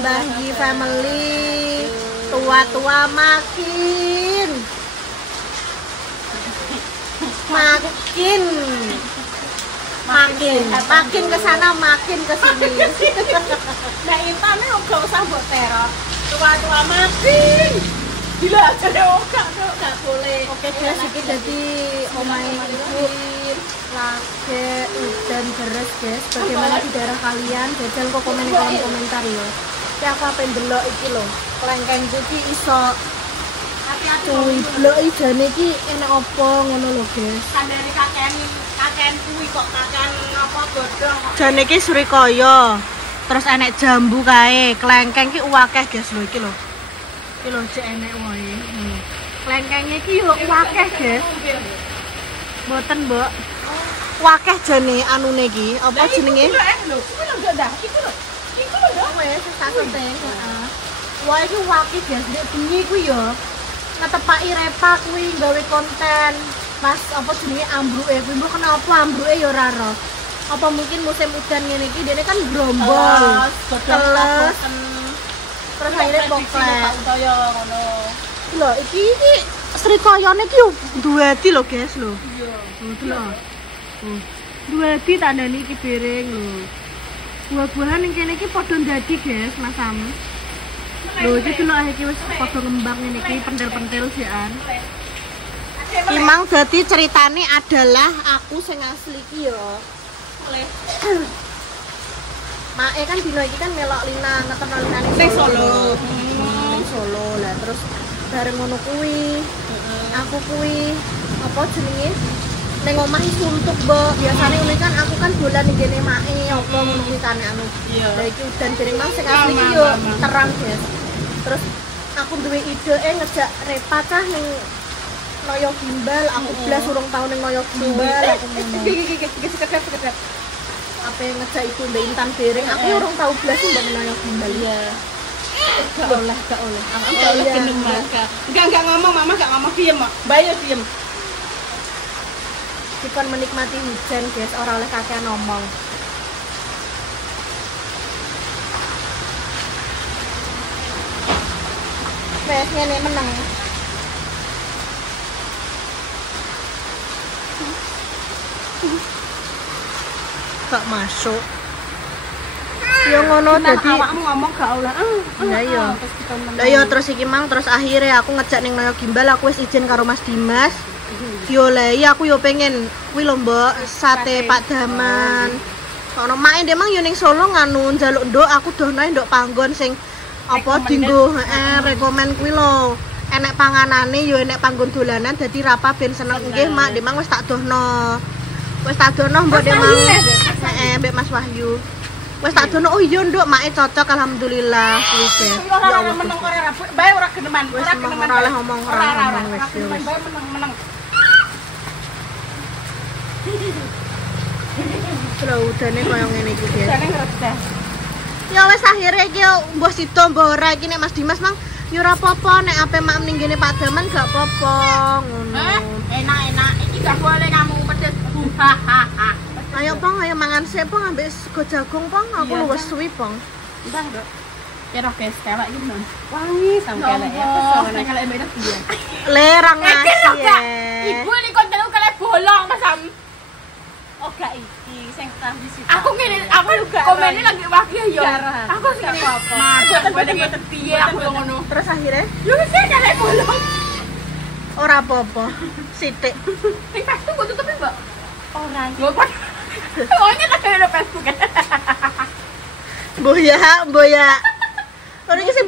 Mbah Yi family. Tua-tua makin ke sana makin ke sini. Nah, intane gak usah mbok teror. Tua-tua makin. Gila aja enggak boleh. Oke guys, iki dadi omahe ibu lagi hujan deras guys. Bagaimana di daerah kalian? Jajal kok komen di kolom komentar ya. Ki aku ape ndelok iki lho. Klengkengku iki iso cuy, blok ijane iki enak apa ngono lho guys. Kandhane kakean kuwi kok kakean apa godhong. Jane iki surikaya. Terus enek jambu kae. Klengkeng iki akeh guys lho iki lho. Iki lho jek enek wae. Klengkenge iki yo akeh guys. Mboten, Mbok. Akeh jane anune iki. Apa jenenge? Iku lho ndak. Iku lho ndak. Wes tak penting, heeh. Wah iki akeh guys. Nek bengi kuwi yo ngetepaki repa kuwi gawe konten. Pas apa jenenge ambruke kuwi mbok kenapa ambruke yo ora ro. Apa mungkin musim udan ngene iki dene kan grombol. Teles. Terus akhirnya poklek. Kaya ngono. Lho iki srikayane iki duwedi lho guys lho. Iya. Lho. Duwedi tandane iki bereng lho. Buah-buahan ning kene iki padha ndadi guys, Mas Sam. Lho iki delok iki wis padha ngembang ngene iki pentil-pentil sian. Imang dadi ceritane adalah aku sing asli iki yo. Mae kan dino iki kan melok Lina ngeteno Lina Ning Solo. Ning Solo lah terus bareng ngono kuwi. Aku kuwi apa jenenge? Ning omah iki suntuk, Mbok. Biasane ngene kan aku kan dolan ning kene mae apa ngono kuwi kan anu. Lah iki udan dereng mang sing asli iki yo terang, guys. Terus aku duwe ide ngejak Repa cah ning Noyo Gimbal, aku blas urung tau ning Noyo Gimbal. Sekedap. Apa ngejak iku Mbak Intan Bereng, aku urung tau blas mbak Noyo Gimbal. Iya. Gak oleh. Aku gak oleh geneng maka. Enggak ngomong, Mama gak ngomong diem, Mak. Bayo diem. Dikon menikmati hujan, guys, ora oleh kakean ngomong. Wes ngene meneng. Gak masuk. Ya ngono dadi awakmu ngomong gak oleh. Lah ya terus iki mang terus akhirnya aku ngejak ning Noyo Gimbal, aku wis izin karo Mas Dimas. Diolehi aku yo pengen kuwi lho Mbok, sate Pak Daman. Ono mae ndek mang yo ning Solo nganu njaluk nduk, aku donoe nduk panggon sing apa dinggo rekomen kuwi lho. Enek panganane yo enek panggon dolanan dadi Rapa ben seneng. Nggih Mak, ndek mang wis tak dono. Wis tak dono Mbok ndek mang. Mbek Mas Wahyu. Wes tak dono, oh iya nduk, make cocok alhamdulillah. Wis. Ya Allah meneng ora bae ora geneman, ora geneman. Ora oleh ngomong ora wis. Bae meneng. Lho udane koyo ngene iki, guys. Udane ngeredah. Ya wis akhire iki mbah sida mbah ora iki nek Mas Dimas mang ya ora apa-apa nek ape mak ning ngene Pak Daman gak apa-apa ngono. Enak. Iki gak boleh kamu pedes. Ayo Pong, ayo mangan sik Pong ambek sego jagung Pong. Aku lu wis suwi Pong. Entah, Dok. Kira guys, kelek iki men. Wangi sama kelek ya. Kesana kelek mbek dia. Lerang nasi. Ibu ini konten kelek bolong Mas Sam. Oh gak iki sing di situ. Aku ngene, aku komennya lagi wakil yo. Aku sing ngene apa. Aku boten piye aku ngono. Terus akhirnya yo wis kelek bolong. Ora apa-apa. Sithik. Ning Facebook kok tutup, Mbak? Ora. Yo pokoknya tak ada Facebook. Boya. Ono iki sing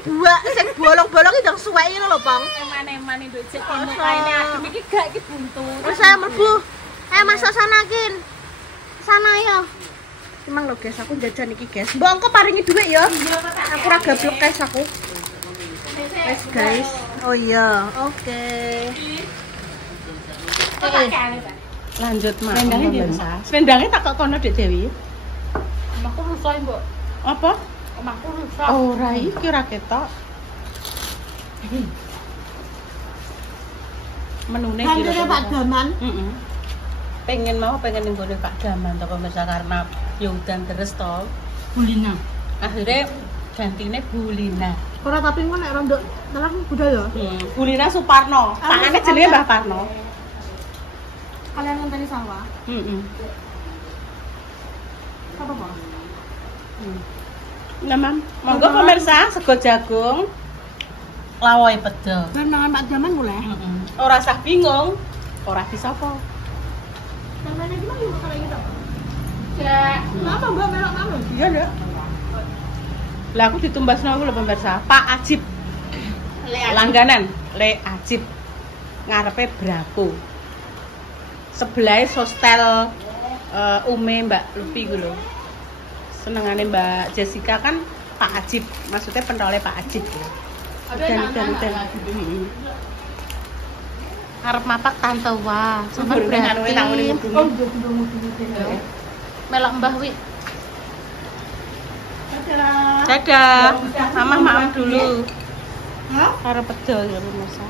bolong-bolong iki ndang suweki lho, Pong. Eman-eman nduk cek mukane adem iki gak iki buntu. Wis saya mlebu. Masuk sana kin. Sana yo. Emang lho guys, aku jajan iki guys. Mbok engko paringi dhuwit ya. Aku ora gablok guys aku. Wes guys. Oh iya, oke. Lanjut Mak. Spendangnya tak kok kono Dek Dewi. Omahku rusak, Mbok. Apa? Omahku rusak. Ora iki ora ketok. Menune kira Pak Daman. Pengen ning gone Pak Daman to misal karena ya udan deres to. Bulina. Akhirnya Gantine Bulina. Ora tapi ngono nek rondok tenan budaya. Bulina Suparno. Pakane jenenge Mbah Parno. Kalian ngenteni sawah. Heeh. Apa, Pak? Nah, Mam. Monggo pemirsa, sego jagung lawoi pedo. Lan mangan Pak Daman mulai. Ora usah bingung. Ora disapa. Namanya gimana yuk kalau gitu? Ya, Kenapa Mbak melok kamu? Iya, Nduk. Lah aku ditumbasno aku lho pemirsa. Pak Ajib. Langganan Le Ajib. Ngarepe Brako. Sebelah sostel Ume Mbak Lupi ku lho. Senengane Mbak Jessica kan Pak Ajib, maksudnya pentole Pak Ajib ya. Dan arep mapak tante wah, sampe berarti melok Mbah Wi. Dadah. Mama maaf dulu. Arep pedo ya pemirsa.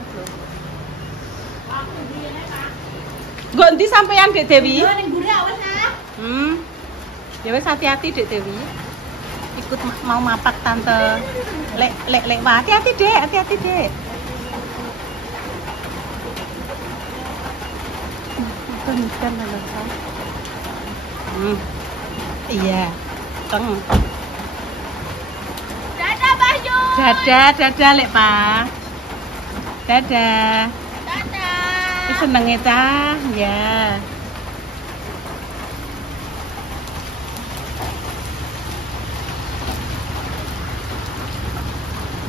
Nggo endi sampean Dek Dewi? Yo ning mburi awas ah. Ya wes hati-hati Dek Dewi. Ikut mau mapak tante. Lek wah, hati-hati Dek. Bukan pemirsa. Iya. Teng. dadah Bayu. Dadah Lek Pak. Dadah. Dadah. Senenge ta? Ya.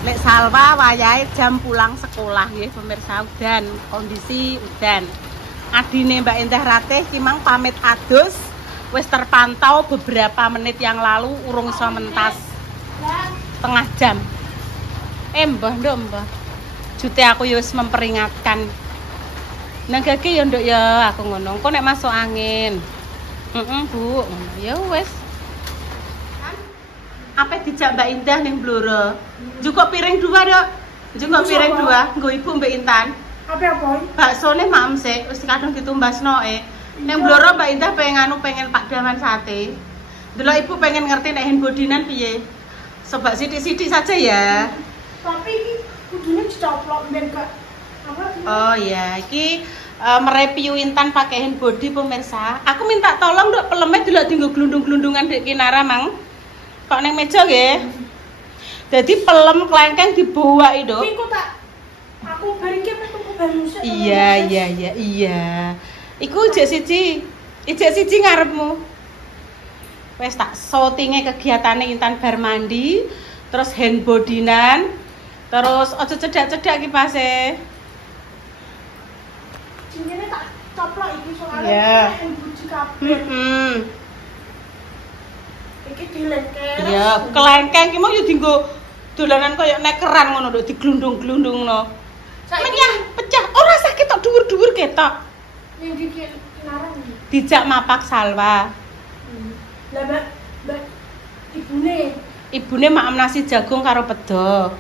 Lek Salwa wayahe jam pulang sekolah nggih pemirsa, udan, kondisi udan. Adine Mbak Endah Ratih kimang pamit adus. Wis terpantau beberapa menit yang lalu urung iso mentas. Setengah jam. Mbah, Nduk, Mbah. Jute aku ya wis memperingatkan. Nang gage ya Nduk ya aku ngono. Engko nek masuk angin. Bu. Ya wis. Apa dijak Mbak Indah ning Blora? Njukuk piring 2, Dok. Njukuk piring 2 nggo Ibu Mbak Intan. Apa? Baksone mam sik wis kadung ditumbasnoe. Ning Blora Mbak Indah pengen Pak Daman sate. Delok Ibu pengen ngerti nek handbodinan piye. Coba sithik-sithik saja ya. Tapi iki kudune dicoplok ben ke apa? Oh ya, iki mereview Intan pakai handbody pemirsa. Aku minta tolong Dok peleme delok dienggo glundung-glundungan Dek Kinara Mang. Kok neng meja nggih. Dadi pelem klengkeng dibowaki, Dok. Iki kok tak aku bar iki tuku baru sik. Iya. Iku ijek siji ngarepmu. Wes tak shootinge kegiatane Intan bar mandi, terus handbodinan, terus aja cedak-cedak kipase. Cincinnya tak coplok iki soalnya Iya. yang buji kabeh. Iki dilengker. Iya, kelengkeng ki mau yo dienggo dolanan koyo nekeran ngono Dok, diglundung-glundungno. Menyah, pecah. Ora sakit tok dhuwur-dhuwur ketok. Yang di Kinaran iki. Dijak mapak Salwa. Lah Mbak ibune Maem nasi jagung karo pedo.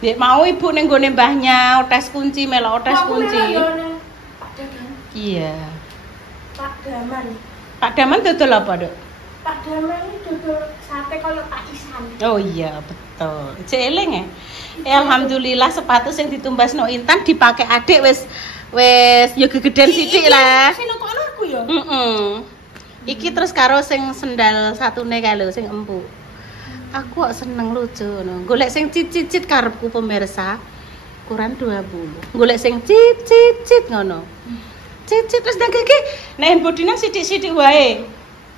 Dek mau Ibu ning gone mbahnya otes kunci, melok otes kunci. Pak Daman. Iya. Pak Pak Daman dodol apa, Dok? Pak Daman ini dodol sate koyo Pak Isan. Oh iya, betul. Cek eling ya. Alhamdulillah sepatu sing ditumbasno Intan dipakai adik wis yo gegeden sithik lah. Sing nutokno aku ya. Iki terus karo sing sendal satune kae lho sing empuk. Aku kok seneng lucu ngono. Golek sing cicit-cicit karepku pemirsa. Ukuran 20. Golek sing cicit-cicit ngono. Cicit terus nang gege nek handbodinan sithik-sithik wae.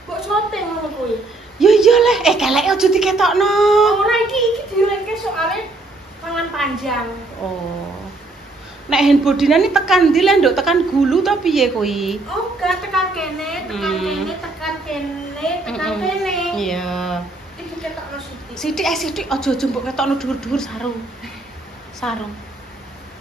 Mbok sote ngono kuwi. Yo iya lah, keleke aja diketokno. Ora iki direngke soalnya tangan panjang. Oh. Nek handbodinan iki tekan ndi lah, Nduk? Tekan gulu ta piye kuwi? Oh, gak tekan kene, tekan kene. Iya. Iki ketokno sithik. Sithik aja mbok ketokno dhuwur-dhuwur saru.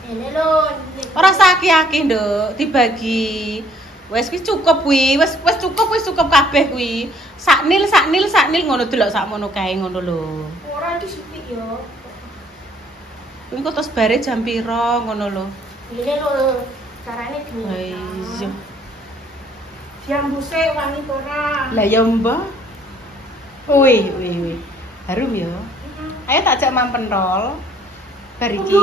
Ini lho. Ora sakit-akeh, Nduk, dibagi. Wes kuwi cukup kuwi, wis cukup kabeh kuwi. Saknil ngono delok sakmono kae ngono lho. Ora iki sithik yo. Kuwi kok terus bare jam pira ngono lho. Ini lho carane Iya. Diambuse wangi ora. Lah ya mbah. Wih. Harum ya. Ayo tak ajak mampen rol. Bar iki.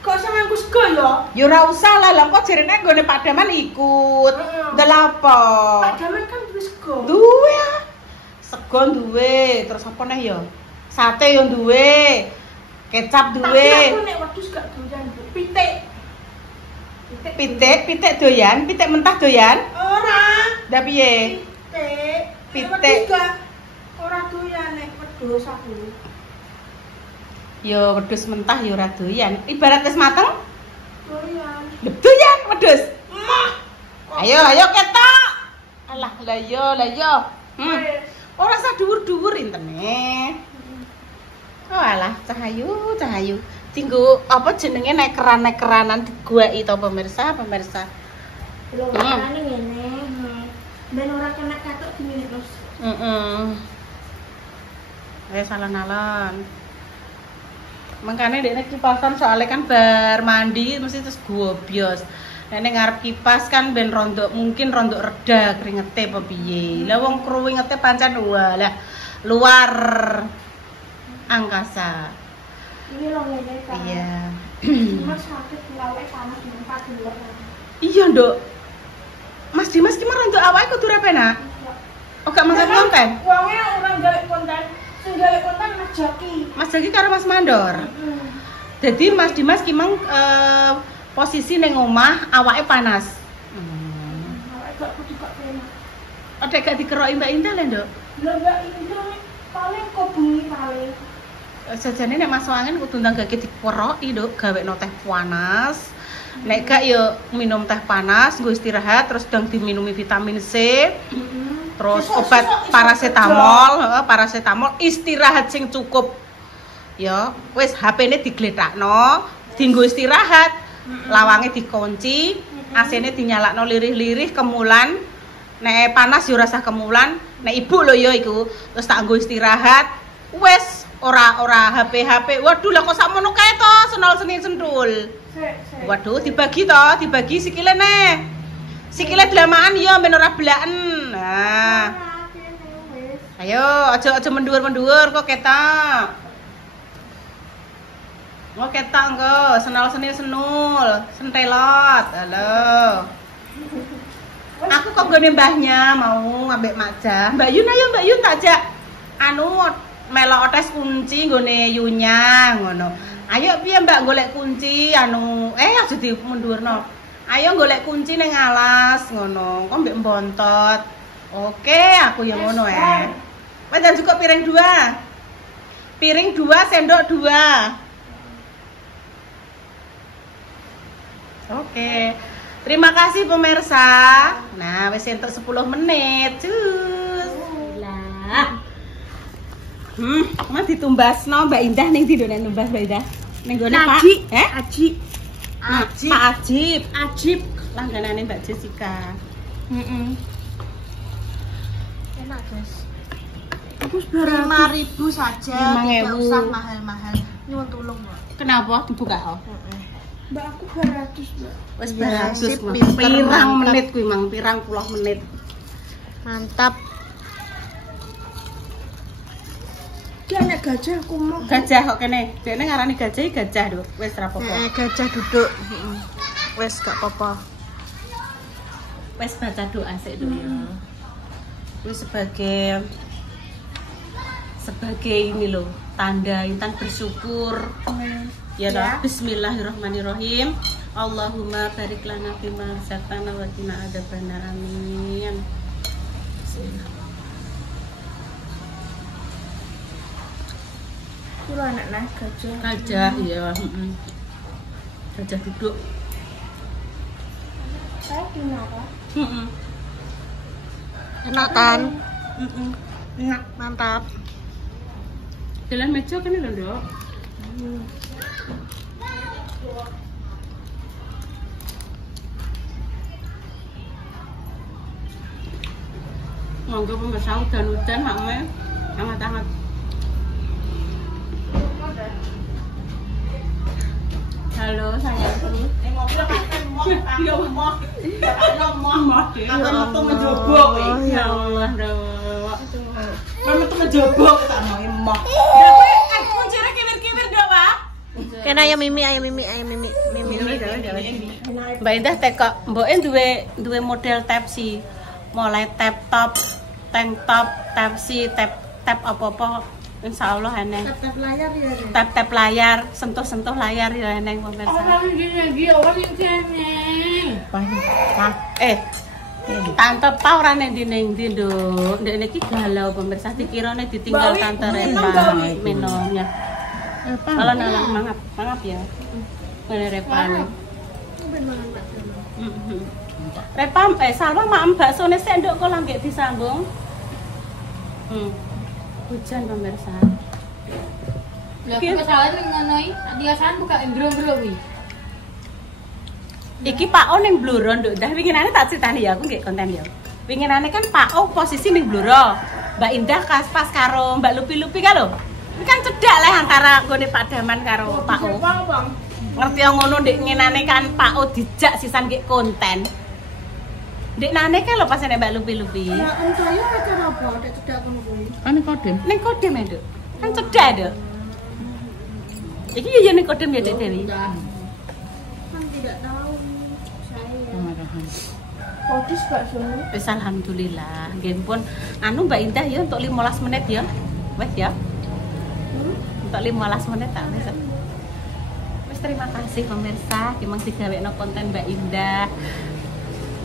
Kok sama aku sego ya? Ya ora usah lah, kok jerene nggone Pak Daman ikut. Ndel apa? Pak Daman kan duwe sego. Duwe ya. Sego duwe, terus apa neh ya? Sate yo duwe. Kecap duwe. Tapi aku nek wedhus gak doyan, pitik. Pitik doyan, pitik mentah doyan? Ora. Ndak piye? Pitik. Ora doyan nek wedhus aku. Yo wedhus mentah yo ora doyan. Ibarat wis mateng? Doyan. Doyan wedhus. Mah. Ayo ketok. Alah, lah yo. Ora usah dhuwur-dhuwur intene. Oh alah, cahayu. Tinggu apa jenenge nek keran-keranan digueki to pemirsa. Lho, karane ngene. Ben ora kena katok gini terus. Salan-alan. Makanya dia kipasan soalnya kan bar mandi mesti terus gobios. Nenek ngarep kipas kan ben rondok mungkin rondok reda keringete apa piye. Lah wong kringete pancen walah luar angkasa. Ini loh ngene kan. Iya. Mas sakit awake panas di tempat luar. Iya, Nduk. Mas Dimas ki mah rondok awake kudu ra penak. Oh gak masak konten? Wonge ora gawe konten. Sing gawe konten Mas Jaki. Mas Jaki karo Mas Mandor. Jadi Mas Dimas ki mang posisi ning omah awake panas. Awake gak kudu gak penak. Ada gak dikeroki Mbak Indah lho, Nduk? Lho Mbak Indah paling kok bengi paling. Sajane nek masuk angin kudu ndang gak dikeroki, Nduk, gawekno teh panas. Nek gak yo minum teh panas, nggo istirahat terus ndang diminumi vitamin C. Terus obat paracetamol, istirahat sing cukup. Ya, wis HP-ne digletakno, dienggo istirahat. Lawange dikunci, AC-ne dinyalakno lirih-lirih kemulan. Nek panas yo rasa kemulan, nek ibu lho ya iku, terus tak nggo istirahat. Wis ora HP. Waduh, lah kok sakmono kae to, senol senin sentul. Waduh, dibagi sikile nih. Sikile delamaan ya ben ora blaken. Nah. Ayo, aja mendur-mendur kok ketok. Mau ketok engko, senul, sentelot. Halo. Aku kok nggone mbahnya mau ambek Makjah. Mbak Yun ayo Mbak Yun tak jak melok tes kunci nggone Yunya ngono. Ayo piye Mbak golek kunci aja dimundurno. Ayo golek kunci ning alas ngono. Kok mbek mbontot. Oke, aku yang ngono Wes dan cukup piring 2. Piring 2, sendok 2. Oke. Terima kasih pemirsa. Nah, wis entuk 10 menit. Cus. Lah. Mas ditumbasno Mbak Indah ning didone numbas Mbak Indah. Ning gone Pak. Aji. Pak Ajib. Langganane Mbak Jessica. Enak, guys. Aku 5.000 saja, tidak usah mahal-mahal. Nyuwun tulung, Mbak. Kenapa dibuka kok? Mbak aku 200, Mbak. Wis 200. Pirang menit kuwi mang, pirang puluh menit. Mantap. Ki ana gajah aku mau. Gajah kok kene. Dene ngarani gajah lho. Wis ra apa-apa. Gajah duduk. Wis gak apa-apa. Wis baca doa sik dulu ya. Wis sebagai ini loh, tanda intan bersyukur. Ya toh. Bismillahirrahmanirrahim. Allahumma barik lana fima razaqtana wa qina adzabannar. Amin. Bismillah. Kulo anak gajah ya. Gajah duduk. Saya gimana? Enak kan? Enak, mantap. Jalan meja kan lho, Nduk. Monggo pemirsa udan-udan makme hangat-hangat. Halo sayangku. Ya Allah. Temen jebok tak mau emok. Lah kowe kuncire kiwir-kiwir dak, Pak. Kena ayo Mimi. Mbak Indah tekok, mboke duwe model tab sih. Mulai tab top, tank top, tab si, tab apa-apa insyaallah eneng. Tap layar ya. Tab layar, sentuh-sentuh layar ya eneng pemirsa. Orang gini orang yang kene. Tante pa ora nang ndi Nduk. Ndek niki galau pemirsa dikirane ditinggal tante Repa minumnya. Kalau nang mangap ya. Ngene Repa. Repa Salwa mak baksone sik Nduk kok langgek disambung. Hujan pemirsa. Lah kesalahan ngono iki, biasane buka endro-endro kuwi. Iki Pak O ning Bluro Nduk. Dah winginane tak critani ya aku nggih konten ya. Winginane kan Pak O posisi ning Bluro. Mbak Indah pas karo Mbak Lupi-Lupi ka lho. Ini kan cedak lah antara nggone Pak Daman karo Pak O. Ngerti ngono Ndek ngenane kan Pak O dijak sisan nggih konten. Ndek nane kan lho pas nek Mbak Lupi-Lupi. Ya saya acara apa? Nek cedak ngono kuwi. Ning Kodem ya, Nduk. Kan cedak, Nduk. Iki ya ning Kodem ya Dek Dewi. Kan tidak tahu saya. Kodis bakso. Wis alhamdulillah. Nggih pun anu Mbak Indah ya untuk 15 menit ya. Wes ya. Untuk 15 menit tak wis. Wis terima kasih pemirsa, memang digawekno konten Mbak Indah.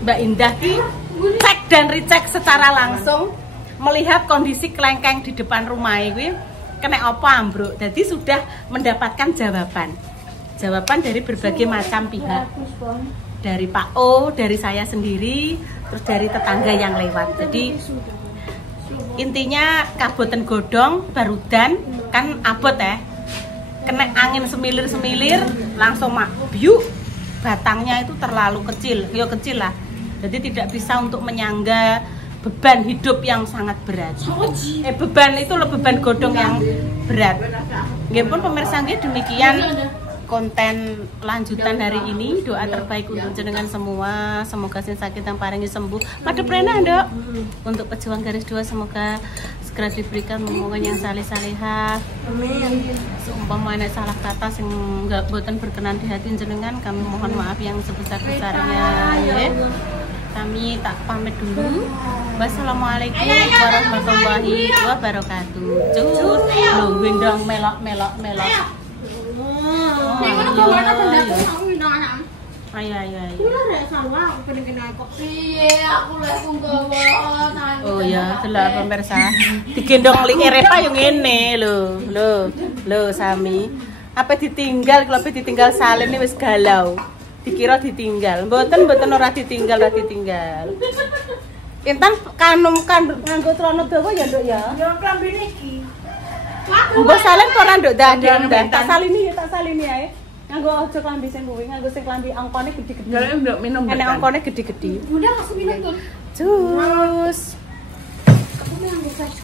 Mbak Indah ki cek dan recheck secara langsung melihat kondisi kelengkeng di depan rumah kuwi kena apa ambruk. Jadi sudah mendapatkan jawaban dari berbagai macam pihak. Dari Pak O, dari saya sendiri, terus dari tetangga yang lewat. Jadi intinya kabupaten Godong barudan kan abot ya. Kena angin semilir-semilir langsung biu. Batangnya itu terlalu kecil, ya kecil lah. Jadi tidak bisa untuk menyangga beban hidup yang sangat berat. Beban itu loh, beban godong yang berat. Nggih pun pemirsa nggih demikian konten lanjutan hari ini. Doa terbaik untuk jenengan semua, semoga sing sakit yang paringi sembuh. Madhep rena Nduk. Untuk pejuang garis 2 semoga segera diberikan momongan yang saleh-salehah. Amin. Seumpama ada salah kata sing enggak boten berkenan di hati jenengan, kami mohon maaf yang sebesar-besarnya ya. Kami tak pamit dulu. Wassalamualaikum warahmatullahi wabarakatuh. Cus, lho windang melok. Ayo. Oh ya, delok pemirsa. Digendong linge Repa yo ngene lho sami. Apa ditinggal, kalau ditinggal salin ini wis galau. Dikira ditinggal. Mboten ora ditinggal. Intan kanum kan nganggo celana dawa ya, Nduk ya. Ya klambine iki. Mbok salin kok ora Nduk tak salini ae. Nganggo aja klambi sing kuwi, nganggo sing klambi angkone gede-gede. Ya nduk minum. Nek angkone gede-gede. Udah langsung minum tuh. Jus. Aku nganggo